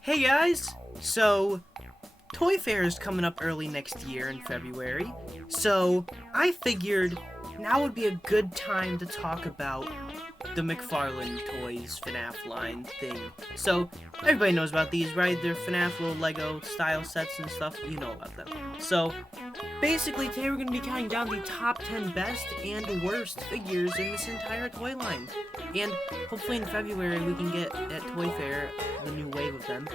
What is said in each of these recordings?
Hey guys! So, Toy Fair is coming up early next year in February, so I figured now would be a good time to talk about the McFarlane Toys FNAF line thing. So, everybody knows about these, right? They're FNAF little Lego style sets and stuff, you know about them. So, basically today we're going to be counting down the top 10 best and worst figures in this entire toy line. And hopefully in February we can get at Toy Fair the new wave of them.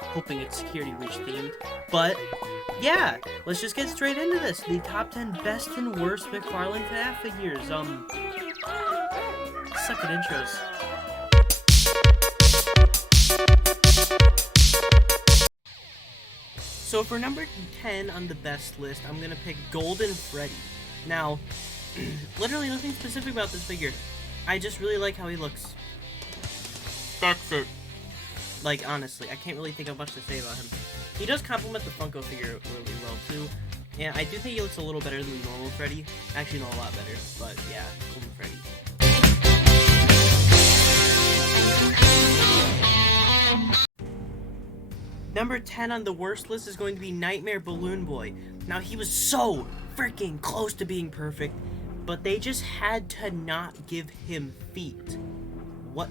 Hoping it's Security Breach themed. But, yeah, let's just get straight into this. The top 10 best and worst McFarlane FNAF figures. Suck at intros. So for number 10 on the best list, I'm gonna pick Golden Freddy. Now, literally nothing specific about this figure. I just really like how he looks. That's it. Like, honestly, I can't really think of much to say about him. He does complement the Funko figure really well, too. And I do think he looks a little better than the normal Freddy. Actually, no, a lot better. But, yeah, Golden Freddy. Number 10 on the worst list is going to be Nightmare Balloon Boy. Now, he was so freaking close to being perfect, but they just had to not give him feet. What?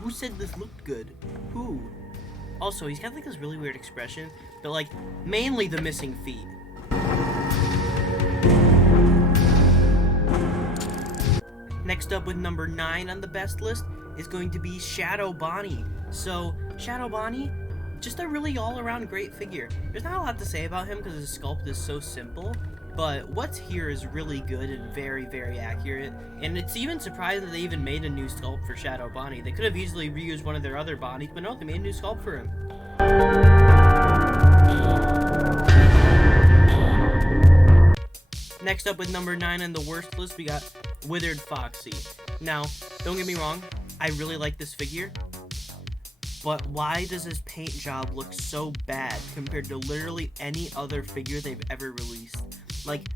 Who said this looked good? Who? Also, he's got like this really weird expression, but like, mainly the missing feet. Next up with number 9 on the best list is going to be Shadow Bonnie. So, Shadow Bonnie, just a really all-around great figure. There's not a lot to say about him because his sculpt is so simple, but what's here is really good and very, very accurate. And it's even surprising that they even made a new sculpt for Shadow Bonnie. They could have easily reused one of their other Bonnies, but no, they made a new sculpt for him. Next up with number 9 on the worst list, we got Withered Foxy. Now, don't get me wrong, I really like this figure, but why does his paint job look so bad compared to literally any other figure they've ever released? Like,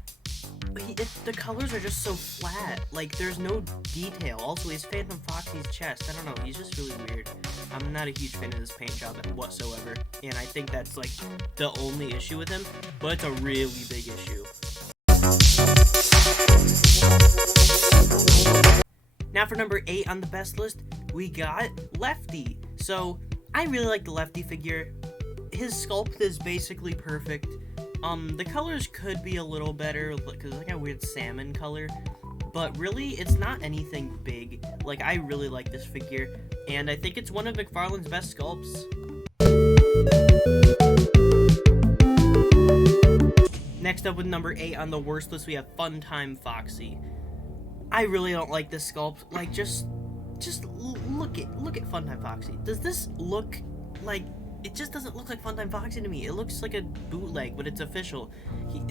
the colors are just so flat. Like, there's no detail. Also, he has Phantom Foxy's chest. I don't know, he's just really weird. I'm not a huge fan of this paint job whatsoever, and I think that's, like, the only issue with him, but it's a really big issue. Now for number 8 on the best list, we got Lefty. So, I really like the Lefty figure. His sculpt is basically perfect. The colors could be a little better, because it's like a weird salmon color. But really, it's not anything big. Like, I really like this figure, and I think it's one of McFarlane's best sculpts. Next up with number 8 on the worst list, we have Funtime Foxy. I really don't like this sculpt. Like, just look at Funtime Foxy. Does this look like... It just doesn't look like Funtime Foxy to me. It looks like a bootleg, but it's official.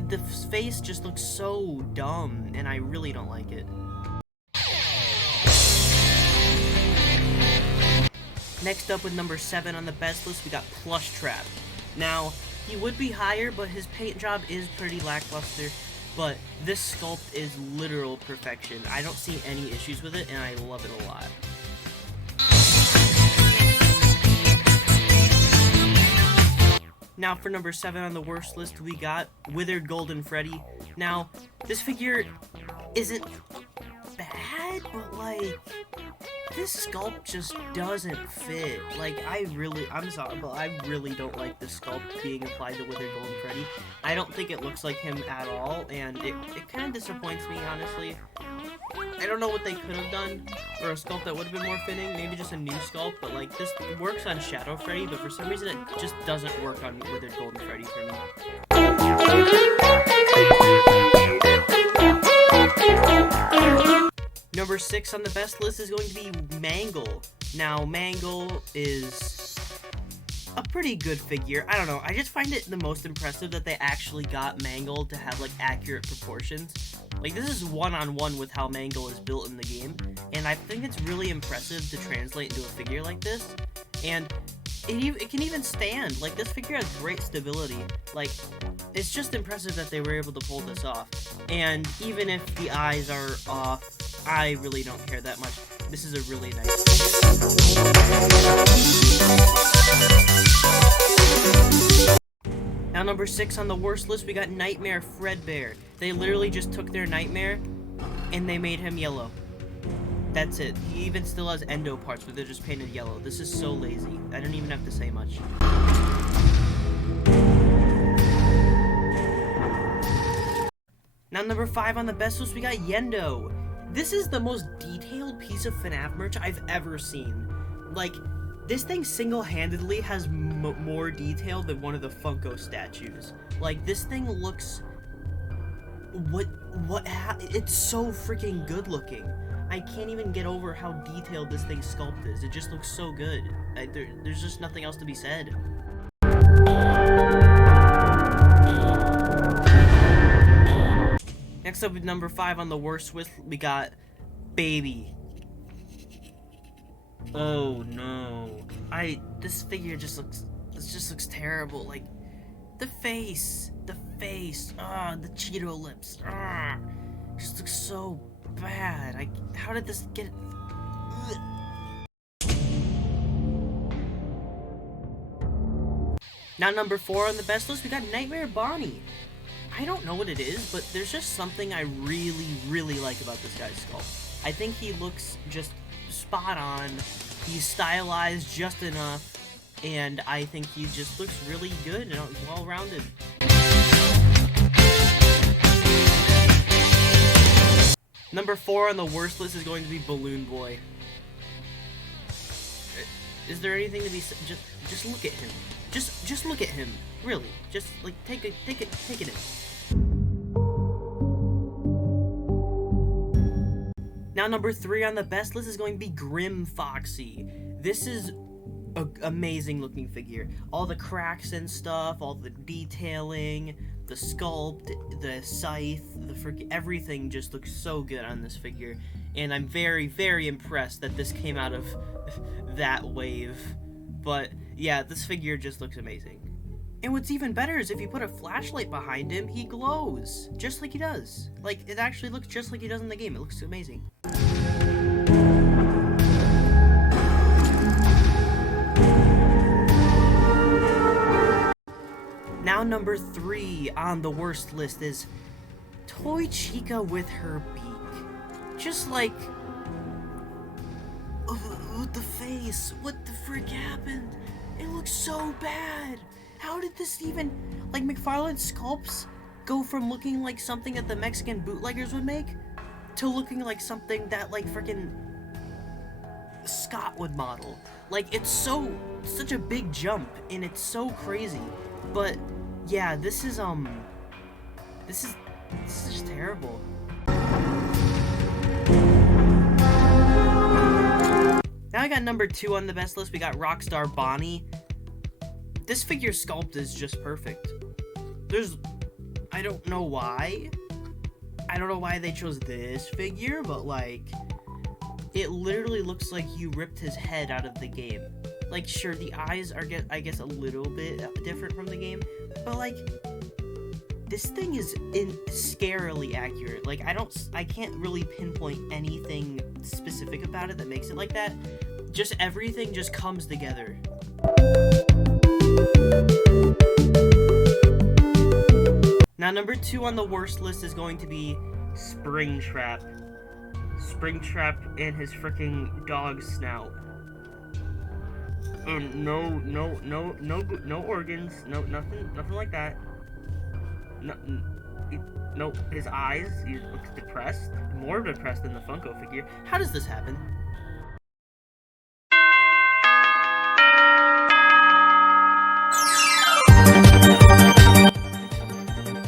The face just looks so dumb, and I really don't like it. Next up with number 7 on the best list, we got Plush Trap. Now, he would be higher, but his paint job is pretty lackluster. But this sculpt is literal perfection. I don't see any issues with it, and I love it a lot. Now for number 7 on the worst list, we got Withered Golden Freddy. Now, this figure isn't bad, but like, this sculpt just doesn't fit. Like, I'm sorry, but I really don't like this sculpt being applied to Withered Golden Freddy. I don't think it looks like him at all, and it kind of disappoints me, honestly. I don't know what they could have done, or a sculpt that would have been more fitting, maybe just a new sculpt, but like, this works on Shadow Freddy, but for some reason it just doesn't work on Withered Golden Freddy for me. Number 6 on the best list is going to be Mangle. Now, Mangle is a pretty good figure. I don't know, I just find it the most impressive that they actually got Mangle to have, like, accurate proportions. Like, this is one-on-one with how Mangle is built in the game, and I think it's really impressive to translate into a figure like this, and it can even stand. Like, this figure has great stability. Like, it's just impressive that they were able to pull this off, and even if the eyes are off, I really don't care that much. This is a really nice figure. Now number 6 on the worst list, we got Nightmare Fredbear. They literally just took their Nightmare and they made him yellow. That's it. He even still has endo parts, but they're just painted yellow. This is so lazy. I don't even have to say much. Now number 5 on the best list, we got Yendo. This is the most detailed piece of FNAF merch I've ever seen. Like, this thing single-handedly has more detail than one of the Funko statues. Like, this thing looks... it's so freaking good looking. I can't even get over how detailed this thing's sculpt is. It just looks so good. There's just nothing else to be said. Next up with number 5 on the worst list, we got Baby. Oh no. This figure just looks terrible. Like, the face, the Cheeto lips, just looks so bad. How did this get? Ugh. Now number 4 on the best list, we got Nightmare Bonnie. I don't know what it is, but there's just something I really like about this guy's sculpt. I think he looks just spot on. He's stylized just enough, and I think he just looks really good and well-rounded. Number 4 on the worst list is going to be Balloon Boy. Is there anything to be said? Just look at him. Just look at him. Really. Just like take it in. Now number 3 on the best list is going to be Grim Foxy. This is an amazing looking figure. All the cracks and stuff, all the detailing, the sculpt, the scythe, everything just looks so good on this figure. And I'm very impressed that this came out of that wave. But yeah, this figure just looks amazing. And what's even better is if you put a flashlight behind him, he glows. Just like he does. Like, it actually looks just like he does in the game. It looks amazing. Now number 3 on the worst list is Toy Chica with Her Beak. Just like... with the face. What the frick happened? It looks so bad. How did this even... Like, McFarlane sculpts go from looking like something that the Mexican bootleggers would make to looking like something that, like, frickin' Scott would model. Like, it's such a big jump, and it's so crazy. But, yeah, this is just terrible. Now I got number 2 on the best list. We got Rockstar Bonnie. This figure sculpt is just perfect. I don't know why. I don't know why they chose this figure, but like, it literally looks like you ripped his head out of the game. Like, sure, the eyes are, I guess, a little bit different from the game, but like, this thing is scarily accurate. Like, I can't really pinpoint anything specific about it that makes it like that. Just everything just comes together. Now, number 2 on the worst list is going to be Springtrap. Springtrap and his freaking dog snout. And no organs, nothing like that. No, his eyes, he looks depressed, more depressed than the Funko figure. How does this happen?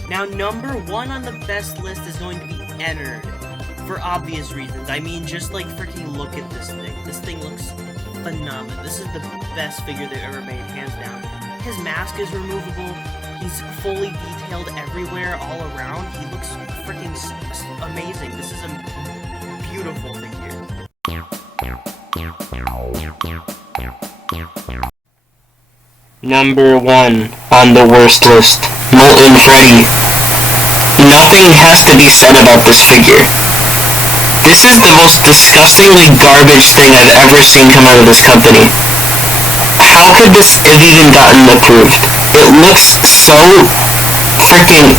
Now, number 1 on the best list is going to be Ennard, for obvious reasons. I mean, just like freaking look at this thing. This thing looks phenomenal. This is the best figure they've ever made, hands down. His mask is removable. He's fully detailed everywhere, all around. He looks freaking amazing. This is a beautiful figure. Number 1 on the worst list, Molten Freddy. Nothing has to be said about this figure. This is the most disgustingly garbage thing I've ever seen come out of this company. How could this have even gotten approved? It looks so freaking